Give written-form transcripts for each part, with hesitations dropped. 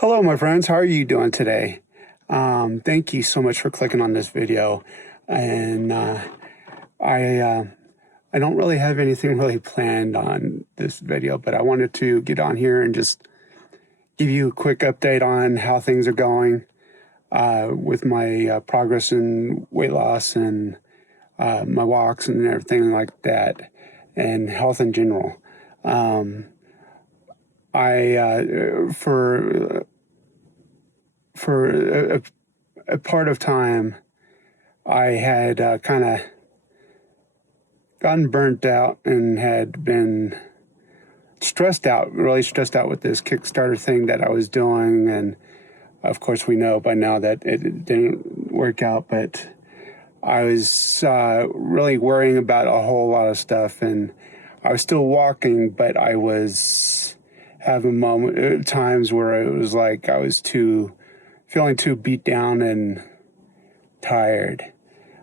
Hello, my friends. How are you doing today? Thank you so much for clicking on this video. And I I don't really have anything really planned on this video, but I wanted to get on here and just give you a quick update on how things are going with my progress in weight loss and my walks and everything like that, and health in general. I for a part of time, I had kind of gotten burnt out and had been really stressed out with this Kickstarter thing that I was doing. And of course, we know by now that it didn't work out, but I was really worrying about a whole lot of stuff. And I was still walking, but I was having times where it was like I was feeling too beat down and tired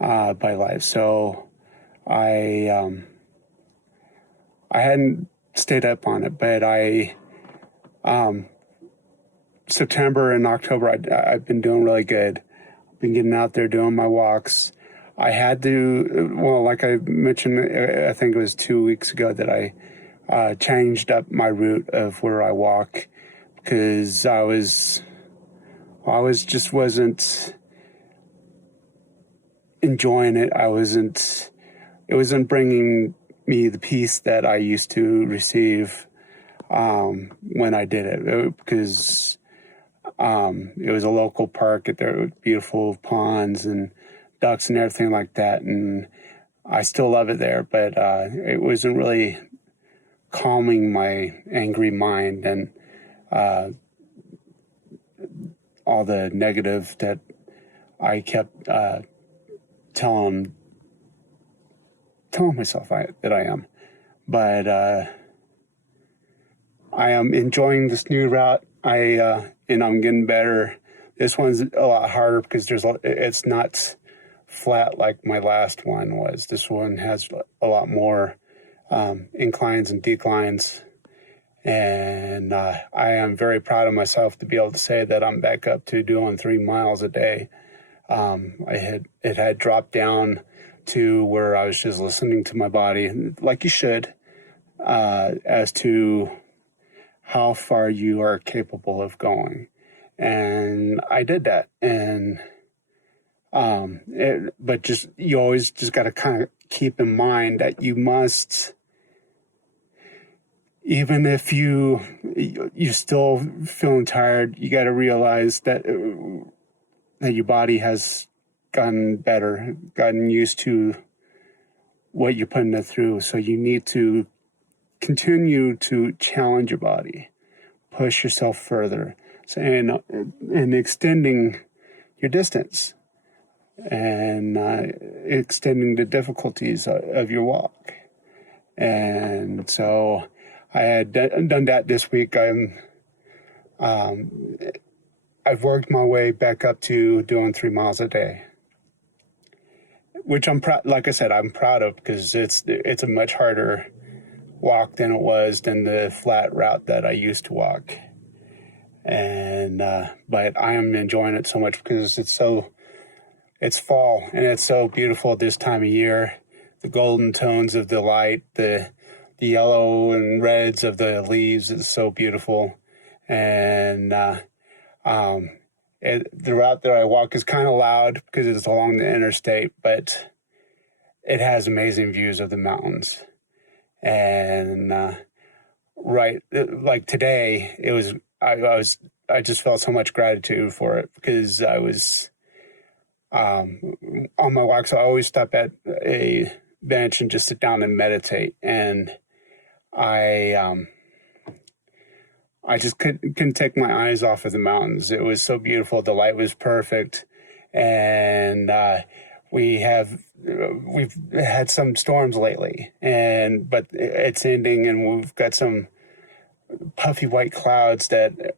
by life. So I hadn't stayed up on it, but September and October I've been doing really good. I've been getting out there doing my walks. I had to, well, like I mentioned, I think it was 2 weeks ago that I changed up my route of where I walk, because I wasn't enjoying it. It wasn't bringing me the peace that I used to receive when I did it, because it was a local park. There were beautiful ponds and ducks and everything like that, and I still love it there, but it wasn't really calming my angry mind and all the negative that I kept telling myself that I am. But I am enjoying this new route. And I'm getting better. This one's a lot harder because it's not flat like my last one was. This one has a lot more inclines and declines. And I am very proud of myself to be able to say that I'm back up to doing 3 miles a day. It had dropped down to where I was just listening to my body, like you should, as to how far you are capable of going. And I did that. And you always just got to kind of keep in mind that you must, even if you're still feeling tired, you got to realize that your body has gotten better, gotten used to what you're putting it through. So you need to continue to challenge your body, push yourself further, and extending your distance, and extending the difficulties of your walk. And so I had done that this week. I've worked my way back up to doing 3 miles a day, which I'm proud. Like I said, I'm proud of, because it's a much harder walk than the flat route that I used to walk. And but I am enjoying it so much because it's fall and it's so beautiful this time of year. The golden tones of the light, the yellow and reds of the leaves is so beautiful. And the route that I walk is kind of loud because it's along the interstate, but it has amazing views of the mountains. And like today, I just felt so much gratitude for it, because I was on my walks. I always stop at a bench and just sit down and meditate. And I just couldn't take my eyes off of the mountains. It was so beautiful. The light was perfect. And we've had some storms lately, but it's ending, and we've got some puffy white clouds that,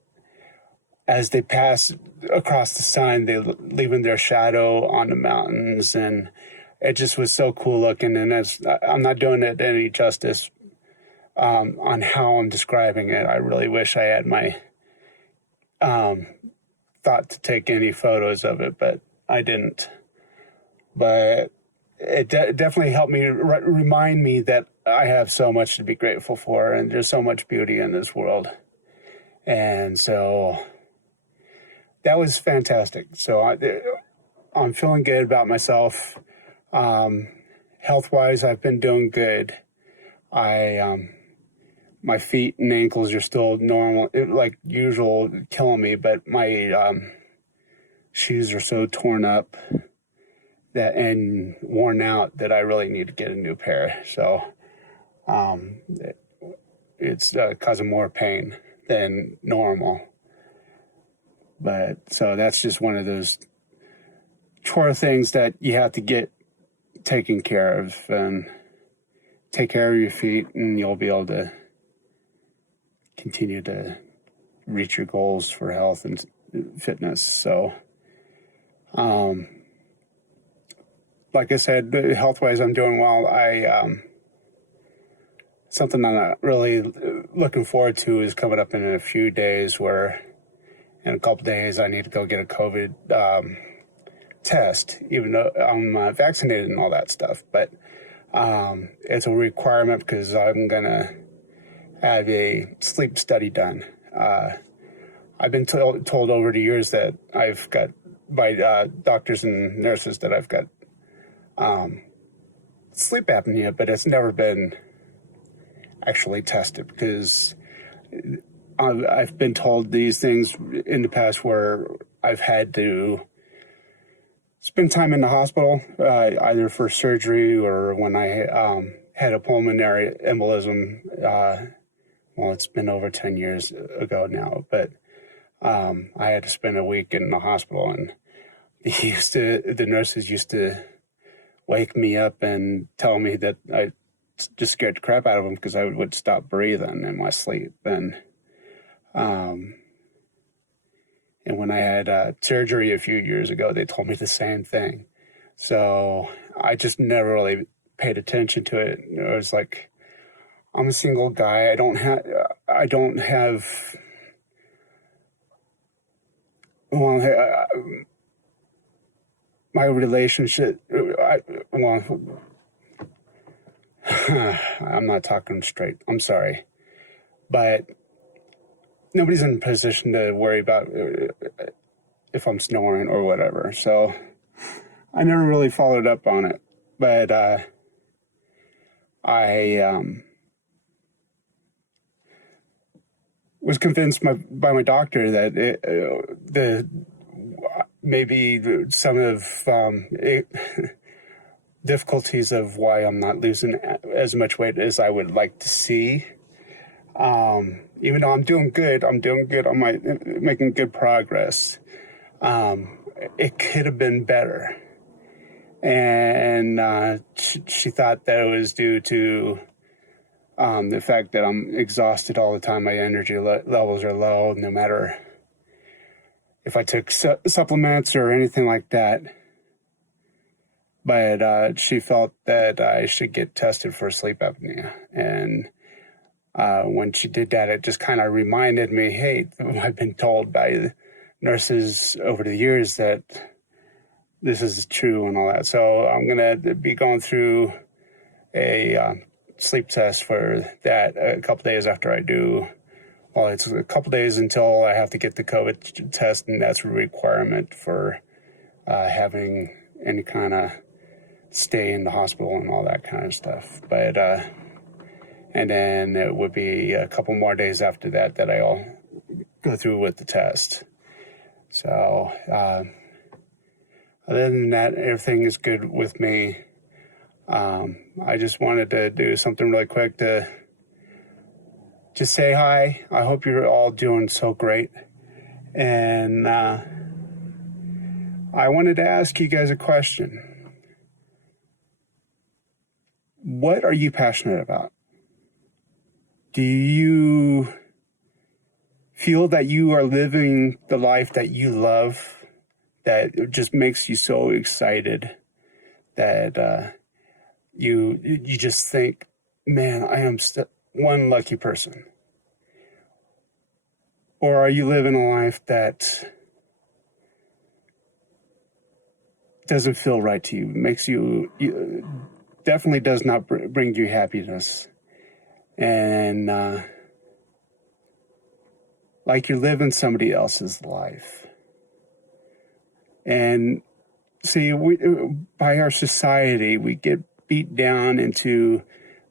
as they pass across the sun, they're leaving their shadow on the mountains. And it just was so cool looking. And I'm not doing it any justice on how I'm describing it. I really wish I had my thought to take any photos of it, but I didn't. But it definitely helped me remind me that I have so much to be grateful for, and there's so much beauty in this world. And so that was fantastic. So I'm feeling good about myself. Health-wise, I've been doing good. My feet and ankles are still normal, like usual, killing me, but my shoes are so torn up and worn out that I really need to get a new pair. So it's causing more pain than normal. But so that's just one of those chore things that you have to get taken care of, and take care of your feet, and you'll be able to continue to reach your goals for health and fitness. So, like I said, health-wise, I'm doing well. Something I'm not really looking forward to is coming up in a few days, where in a couple days I need to go get a COVID test, even though I'm vaccinated and all that stuff. But it's a requirement because I'm going to have a sleep study done. I've been told over the years that I've got, by doctors and nurses, that I've got sleep apnea, but it's never been actually tested, because I've been told these things in the past where I've had to spend time in the hospital, either for surgery or when I had a pulmonary embolism. Well, it's been over 10 years ago now, but I had to spend a week in the hospital, and the nurses used to wake me up and tell me that I just scared the crap out of them because I would stop breathing in my sleep. And when I had surgery a few years ago, they told me the same thing. So I just never really paid attention to it. It was like, I'm a single guy. I don't have. Well, my relationship. I'm not talking straight. I'm sorry, but nobody's in a position to worry about if I'm snoring or whatever. So I never really followed up on it, but I was convinced by my doctor that maybe some of difficulties of why I'm not losing as much weight as I would like to see. Even though I'm doing good, I'm making good progress. It could have been better. And she thought that it was due to the fact that I'm exhausted all the time. My energy levels are low, no matter if I took supplements or anything like that. But she felt that I should get tested for sleep apnea. And when she did that, it just kind of reminded me, hey, I've been told by the nurses over the years that this is true and all that. So I'm going to be going through a sleep test for that a couple days after I do. Well, it's a couple days until I have to get the COVID test, and that's a requirement for having any kind of stay in the hospital and all that kind of stuff. But and then it would be a couple more days after that I'll go through with the test. So other than that, everything is good with me. I just wanted to do something really quick to just say hi. I hope you're all doing so great. And I wanted to ask you guys a question. What are you passionate about? Do you feel that you are living the life that you love, that just makes you so excited, that you just think, man, I am one lucky person? Or are you living a life that doesn't feel right to you, makes you definitely does not bring you happiness, and like you're living somebody else's life? And see, by our society, we get beat down into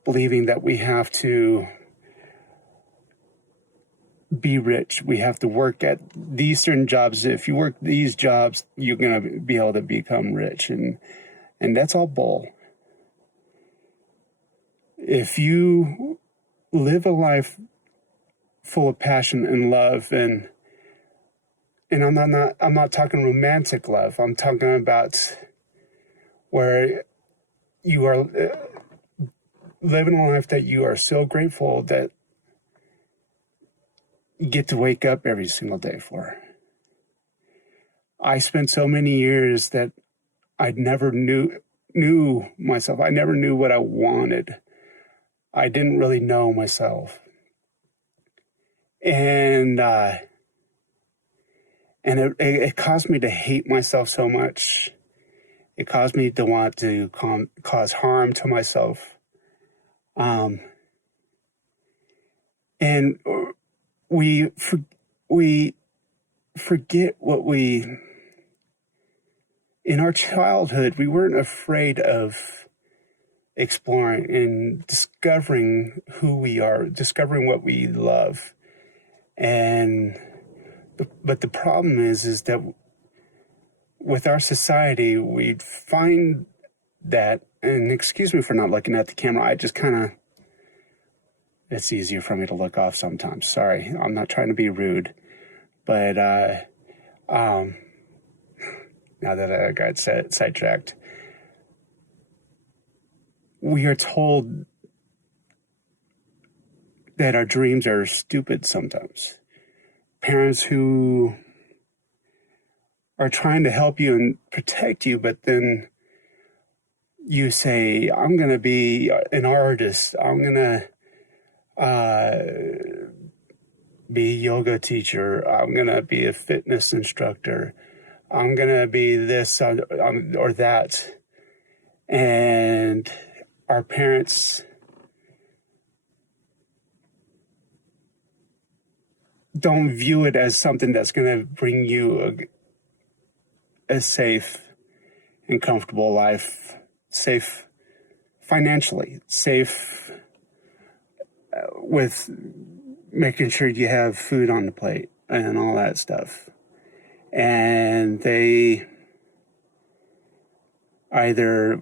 believing that we have to be rich. We have to work at these certain jobs. If you work these jobs, you're going to be able to become rich. And that's all bull. If you live a life full of passion and love, and I'm not talking romantic love. I'm talking about where you are living a life that you are so grateful that you get to wake up every single day for. I spent so many years that I never knew myself. I never knew what I wanted. I didn't really know myself. And it caused me to hate myself so much. It caused me to want to cause harm to myself. And we forget what in our childhood, we weren't afraid of exploring and discovering who we are, discovering what we love. But the problem is that with our society, we find that, and excuse me for not looking at the camera, I just kind of, it's easier for me to look off sometimes. Sorry, I'm not trying to be rude. But now that I got sidetracked, we are told that our dreams are stupid sometimes. Parents who are trying to help you and protect you, but then you say, I'm going to be an artist. I'm going to be a yoga teacher. I'm going to be a fitness instructor. I'm going to be this or that. And our parents don't view it as something that's going to bring you a safe and comfortable life, safe financially, safe with making sure you have food on the plate and all that stuff. And they either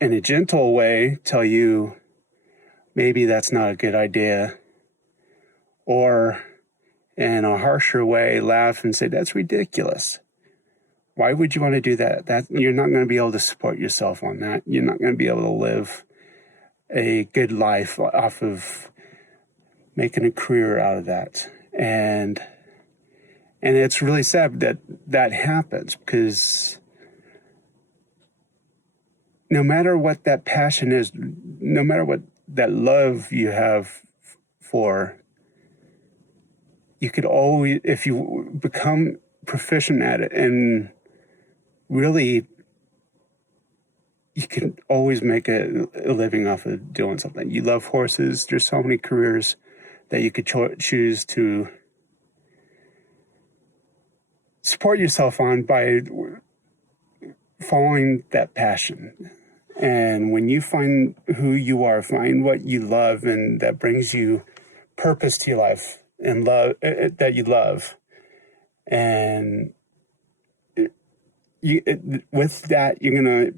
in a gentle way tell you maybe that's not a good idea, or in a harsher way laugh and say that's ridiculous. Why would you want to do that? That you're not going to be able to support yourself on that. You're not going to be able to live a good life off of making a career out of that. And it's really sad that happens, because no matter what that passion is, no matter what that love you have for, you could always, if you become proficient at it and really, you can always make a living off of doing something. You love horses. There's so many careers that you could choose to support yourself on by following that passion. And when you find who you are, find what you love, and that brings you purpose to your life and love that you love, and with that, you're gonna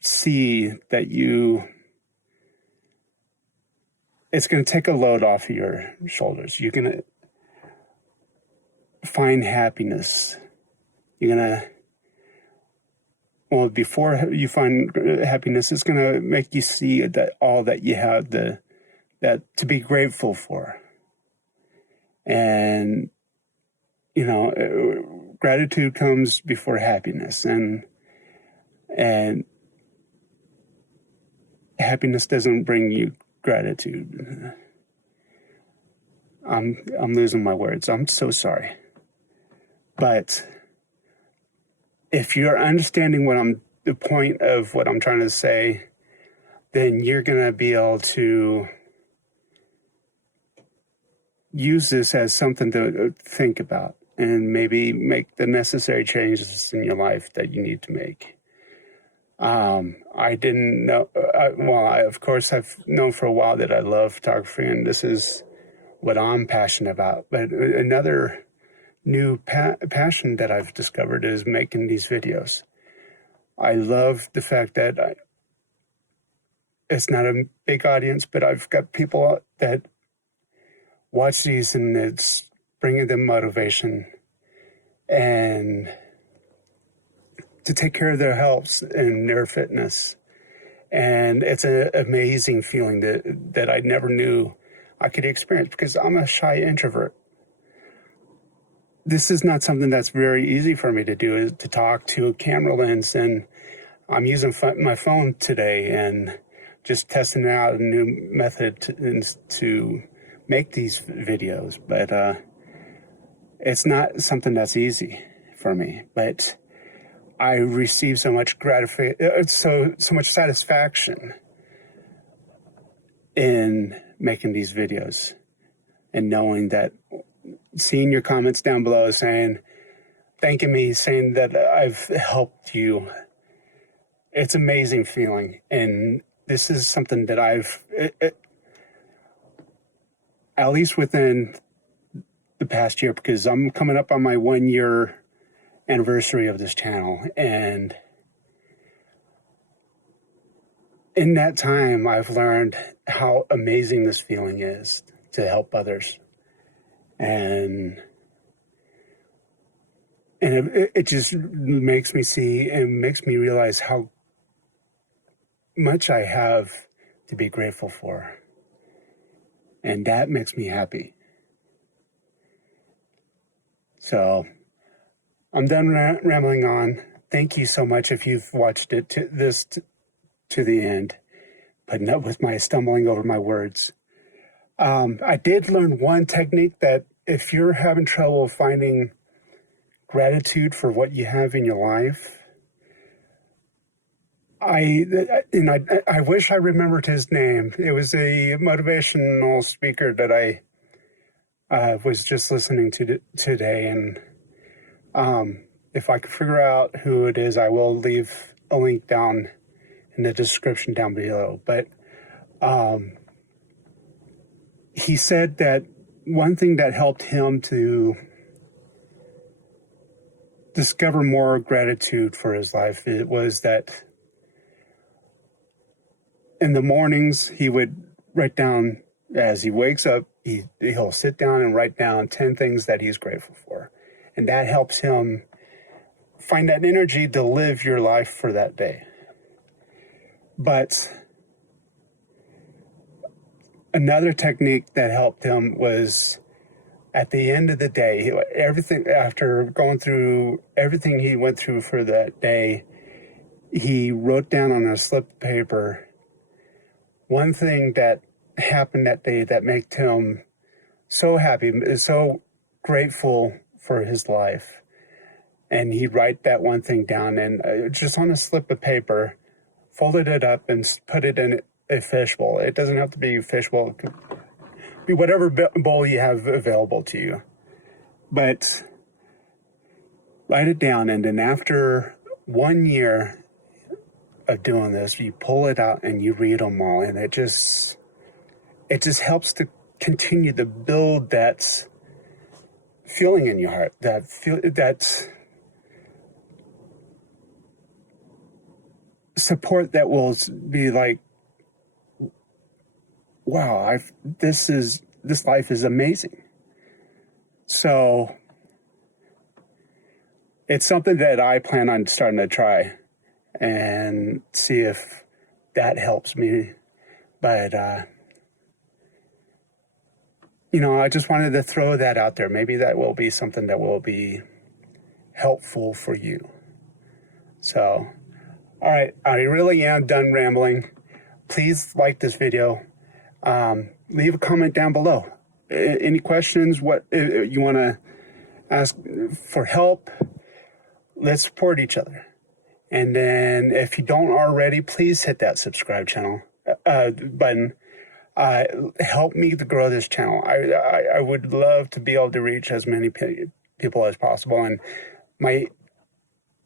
see that it's gonna take a load off of your shoulders. You're gonna find happiness. You're gonna, well, before you find happiness, it's gonna make you see that all that you have that to be grateful for. And gratitude comes before happiness, and happiness doesn't bring you gratitude. I'm losing my words. I'm so sorry. But if you're understanding the point of what I'm trying to say, then you're going to be able to use this as something to think about and maybe make the necessary changes in your life that you need to make. I didn't know, of course, I've known for a while that I love photography, and this is what I'm passionate about. But another new passion that I've discovered is making these videos. I love the fact that it's not a big audience, but I've got people that watch these, and it's bringing them motivation and to take care of their health and their fitness. And it's an amazing feeling that I never knew I could experience, because I'm a shy introvert. This is not something that's very easy for me to do, is to talk to a camera lens. And I'm using my phone today and just testing out a new method to make these videos. But it's not something that's easy for me. But I receive so much so much satisfaction in making these videos, and knowing that, seeing your comments down below saying, thanking me, saying that I've helped you. It's an amazing feeling. And this is something that at least within the past year, because I'm coming up on my 1 year anniversary of this channel, and in that time I've learned how amazing this feeling is to help others, and it just makes me see and makes me realize how much I have to be grateful for, and that makes me happy. So I'm done rambling on. Thank you so much if you've watched it to the end, putting up with my stumbling over my words. I did learn one technique, that if you're having trouble finding gratitude for what you have in your life, I wish I remembered his name. It was a motivational speaker that I was just listening to today, and if I can figure out who it is, I will leave a link down in the description down below. But he said that one thing that helped him to discover more gratitude for his life, it was that in the mornings he would write down, as he wakes up, he'll sit down and write down 10 things that he's grateful for. And that helps him find that energy to live your life for that day. But another technique that helped him was, at the end of the day, after going through everything he went through for that day, he wrote down on a slip of paper one thing that happened that day that made him so happy, so grateful for his life. And he'd write that one thing down, and just on a slip of paper, folded it up and put it in a fishbowl. It doesn't have to be a fishbowl. It could be whatever bowl you have available to you. But write it down, and then after 1 year of doing this, you pull it out and you read them all, and it just helps to continue to build that feeling in your heart, that support that will be like, wow, this life is amazing. So it's something that I plan on starting to try and see if that helps me. But I just wanted to throw that out there. Maybe that will be something that will be helpful for you. So, all right, I really am done rambling. Please like this video. Leave a comment down below. any questions, what you want to ask for help, let's support each other. And then if you don't already, please hit that subscribe channel button. Help me to grow this channel. I would love to be able to reach as many people as possible. And my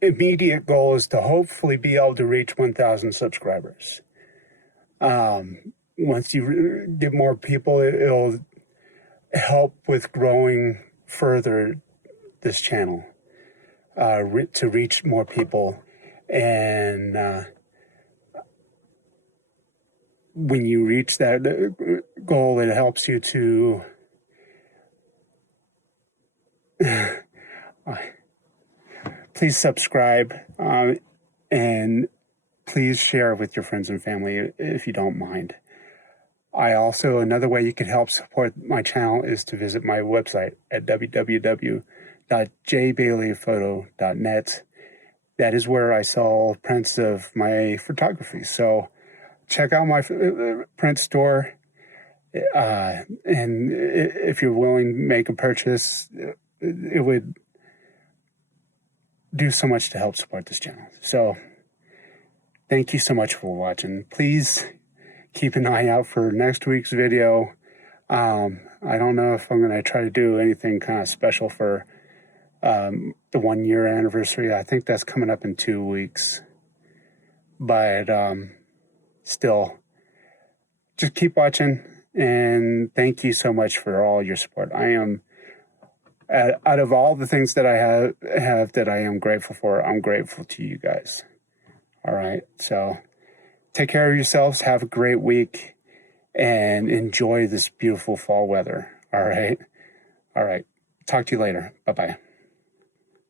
immediate goal is to hopefully be able to reach 1,000 subscribers. Once you get more people, it'll help with growing further this channel, to reach more people. And when you reach that goal, it helps you to please subscribe, and please share with your friends and family if you don't mind. Another way you can help support my channel is to visit my website at www.jbaileyphoto.net. That is where I sell prints of my photography. So check out my print store. And if you're willing to make a purchase, it would do so much to help support this channel. So thank you so much for watching. Please keep an eye out for next week's video. I don't know if I'm going to try to do anything kind of special for the 1 year anniversary. I think that's coming up in 2 weeks. But still, just keep watching, and thank you so much for all your support. I am, out of all the things that I have that I am grateful for, I'm grateful to you guys. All right, so take care of yourselves, have a great week, and enjoy this beautiful fall weather. All right, talk to you later. Bye-bye.